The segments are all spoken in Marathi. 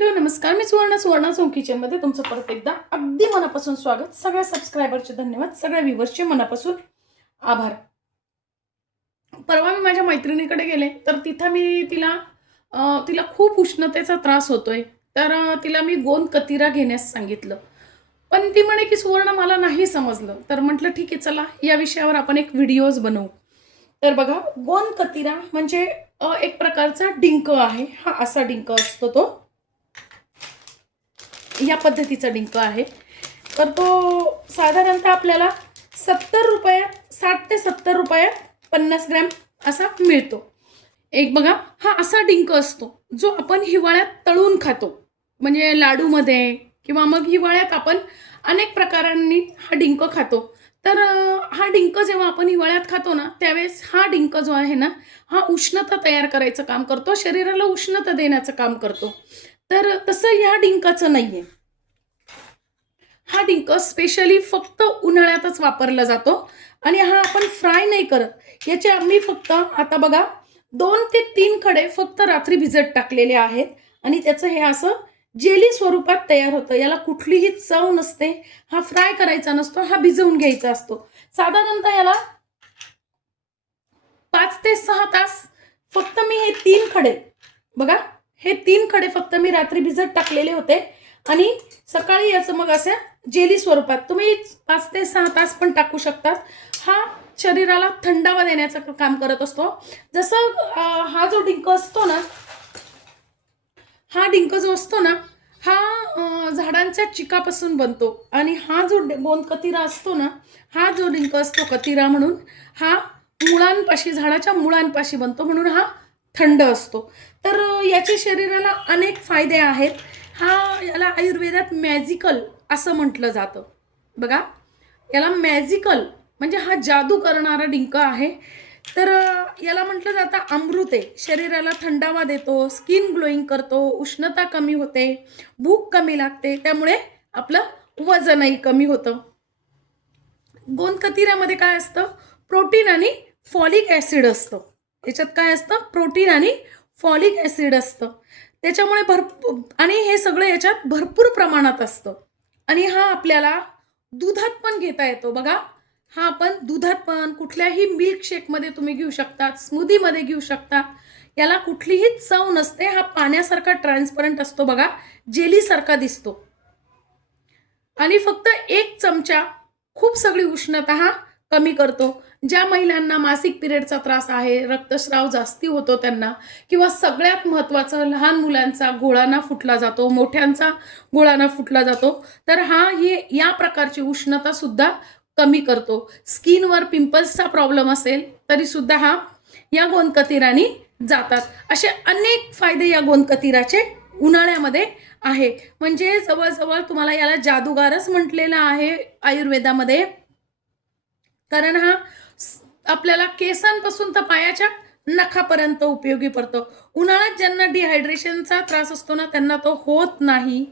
हॅलो नमस्कार, मी सुवर्णा सोम किचनमध्ये तुमचं परत एकदा अगदी मनापासून स्वागत. सगळ्या सबस्क्रायबरचे धन्यवाद, सगळ्या व्ह्यूअर्सचे मनापासून आभार. परवा मी माझ्या मैत्रिणीकडे गेले तर तिथं मी तिला खूप उष्णतेचा त्रास होतोय. तर तिला मी गोंद कतिरा घेण्यास सांगितलं. पण ती म्हणे की सुवर्ण मला नाही समजलं. तर म्हटलं ठीक आहे, चला या विषयावर आपण एक व्हिडिओज बनवू. तर बघा, गोंद कतिरा म्हणजे एक प्रकारचा डिंक आहे. हा असा डिंक असतो, तो या पद्धतीचा डिंक आहे. तर तो साधारणतः आपल्याला 70 रुपयात, 60 ते 70 रुपयात 50 ग्रॅम असा मिळतो. एक बघा, हा असा डिंक असतो जो आपण हिवाळ्यात तळून खातो, म्हणजे लाडूमध्ये, किंवा मग हिवाळ्यात आपण अनेक प्रकारांनी हा डिंक खातो. तर हा डिंक जेव्हा आपण हिवाळ्यात खातो ना, त्यावेळेस हा डिंक जो आहे ना, हा उष्णता तयार करायचं काम करतो, शरीराला उष्णता देण्याचं काम करतो. तर तसं ह्या डिंकाचं नाहीये. हा डिंक स्पेशली फक्त उन्हाळ्यातच वापरला जातो आणि हा आपण फ्राय नाही करत. याचे आम्ही फक्त आता बघा 2 ते 3 खडे फक्त रात्री भिजत टाकलेले आहेत आणि त्याचं हे असं जेली स्वरूपात तयार होतं. याला कुठलीही चव नसते. हा फ्राय करायचा नसतो, हा भिजवून घ्यायचा असतो. साधारणतः याला 5 ते 6 तास फक्त मी हे 3 खडे बघा, हे 3 खडे फक्त मी रात्री भिजत टाकलेले होते आणि सकाळी याचं मग असं जेली स्वरूपात तुम्ही 5 ते 6 तास पण टाकू शकतात. हा शरीराला थंडावा देण्याचं काम करत असतो. जसं हा जो डिंक असतो ना, हा डिंक जो असतो ना, हा झाडांच्या चिकापासून बनतो आणि हा जो गोंद कतिरा असतो ना, हा जो डिंक असतो कतिरा म्हणून, हा मुळांपाशी, झाडाच्या मुळांपाशी बनतो, म्हणून हा थंड असतो. तर याचे शरीराला अनेक फायदे आहेत. याला आयुर्वेदात मॅजिकल असं म्हटलं जातं. बघा, याला मॅजिकल म्हणजे हा जादू करणारा डिंक आहे. तर याला म्हटलं जातं अमृत आहे. शरीराला थंडावा देतो, स्किन ग्लोईंग करतो, उष्णता कमी होते, भूक कमी लागते, त्यामुळे आपलं वजनही कमी होतं. गोंद कतिरामध्ये काय असतं? प्रोटीन आणि फॉलिक ॲसिड असतं. याच्यात काय असतं? प्रोटीन आणि फॉलिक ॲसिड असतं. त्याच्यामुळे आणि हे सगळं याच्यात भरपूर प्रमाणात असतं आणि हा आपल्याला दुधात पण घेता येतो. बघा, हा आपण दुधात पण, कुठल्याही मिल्कशेकमध्ये तुम्ही घेऊ शकता, स्मूदीमध्ये घेऊ शकता. याला कुठलीही चव नसते. हा पाण्यासारखा ट्रान्सपरंट असतो, बघा, जेलीसारखा दिसतो आणि फक्त 1 चमचा खूप सगळी उष्णता हा कमी करतो. ज्या महिलांना मासिक पिरियडचा त्रास आहे, रक्तस्राव जास्ती होतो त्यांना, किंवा सगळ्यात महत्त्वाचं लहान मुलांचा गोळाना फुटला जातो, मोठ्यांचा गोळाना फुटला जातो, तर ही या प्रकारची उष्णता सुद्धा कमी करतो. स्किनवर पिंपल्सचा प्रॉब्लेम असेल तरी सुद्धा या गोंद कतिराने जातात. असे अनेक फायदे या गोंद कतिराचे उन्हाळ्यामध्ये आहे. म्हणजे जवळजवळ तुम्हाला याला जादूगारच म्हटलेलं आहे आयुर्वेदामध्ये. कारण आपल्याला केसांपासून तर पायाच्या नखापर्यंत उपयोगी पडतो. उन्हाळ्यात ज्यांना डिहायड्रेशनचा त्रास असतो ना, त्यांना तो होत नाही.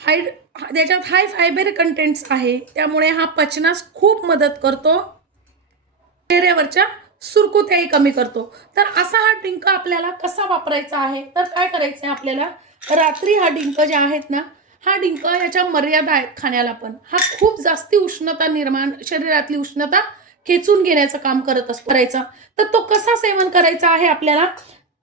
त्याच्यात हाय फायबर कंटेंट्स आहे, त्यामुळे हा पचनास खूप मदत करतो, चेहऱ्यावरच्या सुरकुत्याही कमी करतो. तर असा हा डिंक आपल्याला कसा वापरायचा आहे? तर काय करायचं आहे आपल्याला, रात्री हा डिंक जे आहेत ना, हा डिंक याच्या मर्यादा आहेत खाण्याला पण. हा खूप जास्ती उष्णता निर्माण, शरीरातली उष्णता खेचून घेण्याचं काम करत असतो. तर तो कसा सेवन करायचा आहे आपल्याला,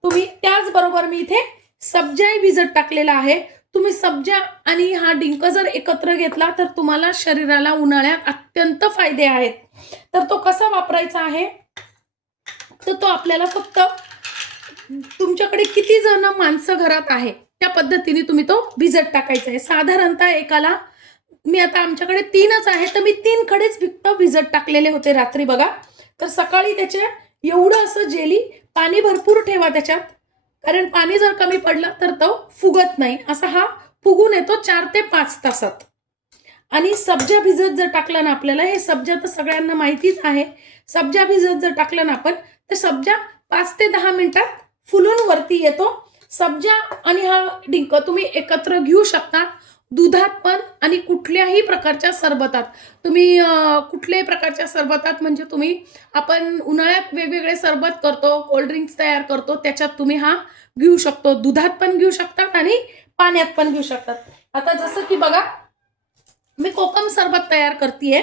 तुम्ही त्याचबरोबर मी इथे सब्जाही भिजत टाकलेला आहे. तुम्ही सब्जा आणि हा डिंक जर एकत्र घेतला तर तुम्हाला शरीराला उन्हाळ्यात अत्यंत फायदे आहेत. तर तो कसा वापरायचा आहे, तर तो आपल्याला फक्त तुमच्याकडे किती जण माणसं घरात आहे त्या पद्धतीने तुम्ही तो भिजत टाकायचा आहे. साधारणतः एकाला, मी आता आमच्याकडे 3च आहे, तर मी 3 कडेच फक्त भिजत टाकलेले होते रात्री. बघा, तर सकाळी त्याचे एवढं असं जेली, पाणी भरपूर ठेवा त्याच्यात, कारण पाणी जर कमी पडलं तर तो फुगत नाही. असा हा फुगून येतो 4 ते 5 तासात. आणि सब्जा भिजत जर टाकला ना आपल्याला, हे सब्जा तर सगळ्यांना माहितीच आहे, सब्जा भिजत जर टाकलं ना आपण, तर सब्जा 5 ते 10 मिनिटात फुलून वरती येतो. सब्जा आणि हा डिंक तुम्ही एकत्र घेऊ शकता, दुधात पण आणि कुठल्याही प्रकारच्या सरबतात. तुम्ही कुठल्याही प्रकारच्या सरबतात, म्हणजे आपण उन्हाळ्यात वेगवेगळे सरबत करतो, कोल्ड ड्रिंक्स तयार करतो, त्याच्यात तुम्ही हा घेऊ शकतो. दुधात पण घेऊ शकतात आणि पाण्यात पण घेऊ शकतात. आता जसं की बघा, मी कोकम सरबत तयार करतेय.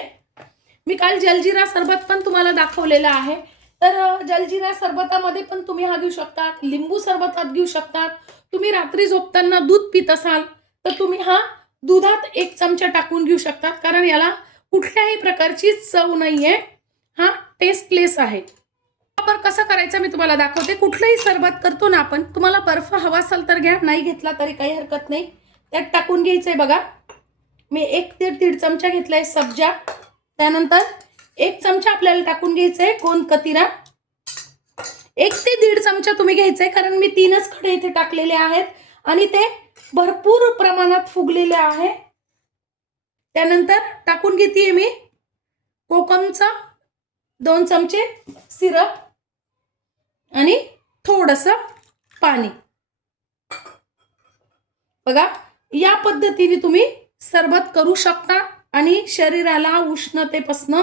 मी काल जलजीरा सरबत पण तुम्हाला दाखवलेलं आहे. तर जलजीरा सरबतामध्ये पण तुम्ही हा घेऊ शकता, लिंबू सरबतात घेऊ शकतात. तुम्ही रात्री झोपताना दूध पित असाल तर तुम्ही हा दुधात 1 चमचा टाकून घेऊ शकतात, कारण याला कुठल्याही प्रकारची चव नाहीये, हा टेस्टलेस आहे. वापर कसा करायचा मी तुम्हाला दाखवते. कुठलंही सरबत करतो ना आपण, तुम्हाला बर्फ हवा असेल तर घ्या, नाही घेतला तरी काही हरकत नाही. त्यात टाकून घ्यायचंय बघा. मी 1 ते 1.5 चमचा घेतलाय सब्जा. त्यानंतर 1 चमचा आपल्याला टाकून घ्यायचंय गोंद कतिरा. 1 ते 1.5 चमचा तुम्ही घ्यायचंय, कारण मी 3च खडे इथे टाकलेले आहेत आणि ते भरपूर प्रमाणात फुगलेले आहे. त्यानंतर टाकून घेतेय मी कोकमचा 2 चमचे सिरप आणि थोडंसं पाणी. बघा, या पद्धतीने तुम्ही सरबत करू शकता आणि शरीराला उष्णतेपासून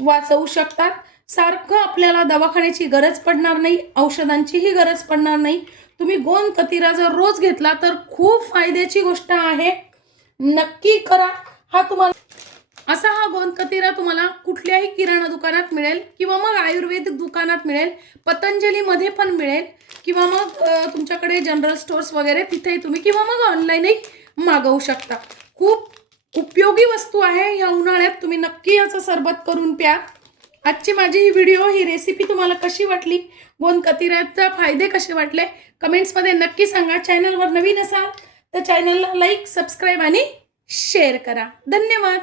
वाचवू शकतात. सारखं आपल्याला दवाखान्याची गरज पडणार नाही, औषधांचीही गरज पडणार नाही. तुम्ही गोंद कतिरा जर रोज घेतला तर खूप फायद्याची गोष्ट आहे. नक्की करा. हा गोंद कतिरा तुम्हाला कुठल्याही किराणा दुकानात मिळेल किंवा मग आयुर्वेदिक दुकानात मिळेल, पतंजलीमध्ये पण मिळेल किंवा मग तुमच्याकडे जनरल स्टोर्स वगैरे तिथेही तुम्ही किंवा मग ऑनलाईनही मागवू शकता. खूप उपयोगी वस्तू आहे. या उन्हाळ्यात तुम्ही नक्की याचं सरबत करून प्या. आजची माझी ही रेसिपी तुम्हाला कशी वाटली, गोंद कतिऱ्याचे फायदे कसे वाटले, कमेंट्समध्ये नक्की सांगा. चॅनलवर नवीन असाल तर चॅनलला लाईक, सबस्क्राईब आणि शेअर करा. धन्यवाद.